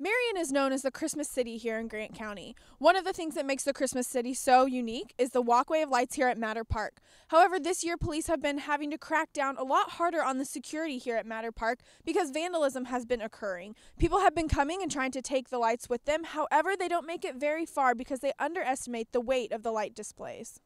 Marion is known as the Christmas City here in Grant County. One of the things that makes the Christmas City so unique is the walkway of lights here at Matter Park. However, this year police have been having to crack down a lot harder on the security here at Matter Park because vandalism has been occurring. People have been coming and trying to take the lights with them. However, they don't make it very far because they underestimate the weight of the light displays.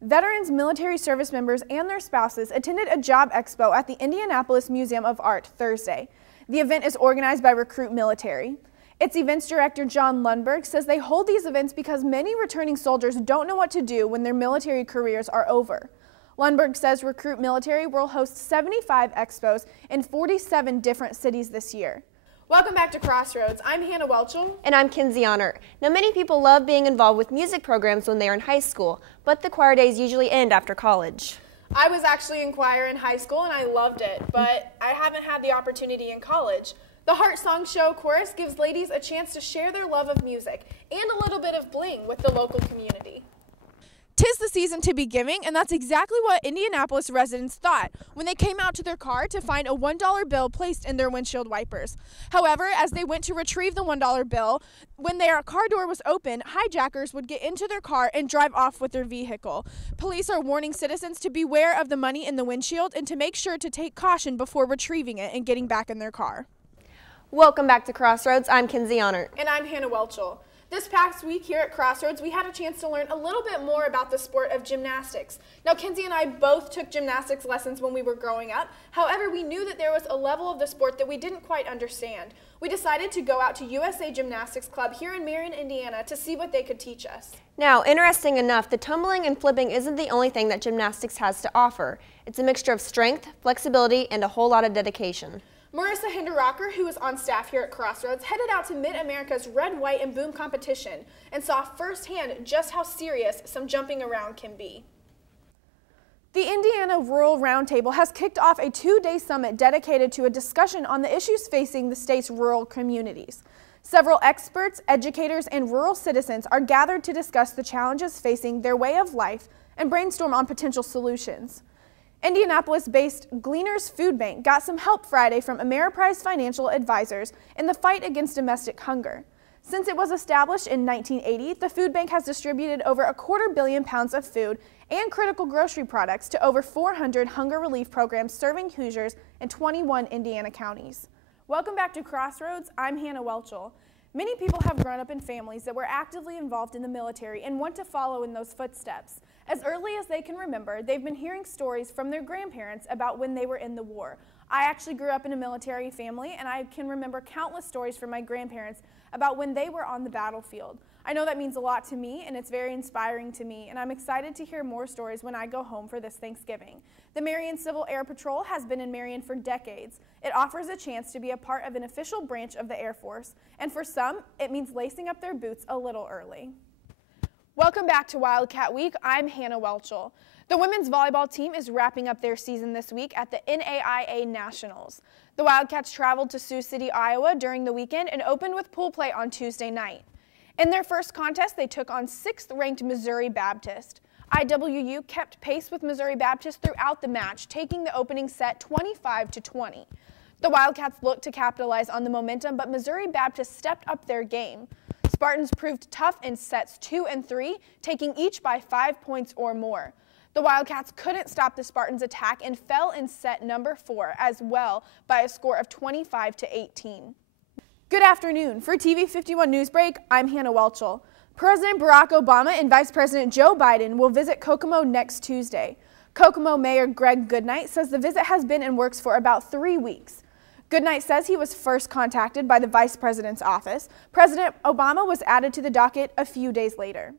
Veterans, military service members, and their spouses attended a job expo at the Indianapolis Museum of Art Thursday. The event is organized by Recruit Military. Its events director, John Lundberg, says they hold these events because many returning soldiers don't know what to do when their military careers are over. Lundberg says Recruit Military will host 75 expos in 47 different cities this year. Welcome back to Crossroads. I'm Hannah Whelchel. And I'm Kinsey Honor. Now, many people love being involved with music programs when they are in high school, but the choir days usually end after college. I was actually in choir in high school and I loved it, but I haven't had the opportunity in college. The Heart Song Show chorus gives ladies a chance to share their love of music and a little bit of bling with the local community. 'Tis the season to be giving, and that's exactly what Indianapolis residents thought when they came out to their car to find a $1 bill placed in their windshield wipers. However, as they went to retrieve the $1 bill, when their car door was open, hijackers would get into their car and drive off with their vehicle. Police are warning citizens to beware of the money in the windshield and to make sure to take caution before retrieving it and getting back in their car. Welcome back to Crossroads. I'm Kinsey Honor. And I'm Hannah Whelchel. This past week here at Crossroads, we had a chance to learn a little bit more about the sport of gymnastics. Now, Kinsey and I both took gymnastics lessons when we were growing up. However, we knew that there was a level of the sport that we didn't quite understand. We decided to go out to USA Gymnastics Club here in Marion, Indiana to see what they could teach us. Now, interesting enough, the tumbling and flipping isn't the only thing that gymnastics has to offer. It's a mixture of strength, flexibility, and a whole lot of dedication. Marissa Hinderrocker, who is on staff here at Crossroads, headed out to Mid-America's Red, White, and Boom competition and saw firsthand just how serious some jumping around can be. The Indiana Rural Roundtable has kicked off a 2-day summit dedicated to a discussion on the issues facing the state's rural communities. Several experts, educators, and rural citizens are gathered to discuss the challenges facing their way of life and brainstorm on potential solutions. Indianapolis-based Gleaners Food Bank got some help Friday from Ameriprise Financial Advisors in the fight against domestic hunger. Since it was established in 1980, the food bank has distributed over 250 million pounds of food and critical grocery products to over 400 hunger relief programs serving Hoosiers in 21 Indiana counties. Welcome back to Crossroads. I'm Hannah Whelchel. Many people have grown up in families that were actively involved in the military and want to follow in those footsteps. As early as they can remember, they've been hearing stories from their grandparents about when they were in the war. I actually grew up in a military family, and I can remember countless stories from my grandparents about when they were on the battlefield. I know that means a lot to me, and it's very inspiring to me, and I'm excited to hear more stories when I go home for this Thanksgiving. The Marion Civil Air Patrol has been in Marion for decades. It offers a chance to be a part of an official branch of the Air Force, and for some, it means lacing up their boots a little early. Welcome back to Wildcat Week. I'm Hannah Whelchel. The women's volleyball team is wrapping up their season this week at the NAIA Nationals. The Wildcats traveled to Sioux City, Iowa during the weekend and opened with pool play on Tuesday night. In their first contest, they took on 6th-ranked Missouri Baptist. IWU kept pace with Missouri Baptist throughout the match, taking the opening set 25-20. The Wildcats looked to capitalize on the momentum, but Missouri Baptist stepped up their game. Spartans proved tough in sets 2 and 3, taking each by 5 points or more. The Wildcats couldn't stop the Spartans' attack and fell in set number 4 as well by a score of 25-18. Good afternoon. For TV 51 Newsbreak, I'm Hannah Whelchel. President Barack Obama and Vice President Joe Biden will visit Kokomo next Tuesday. Kokomo Mayor Greg Goodnight says the visit has been in works for about 3 weeks. Goodnight says he was first contacted by the Vice President's office. President Obama was added to the docket a few days later.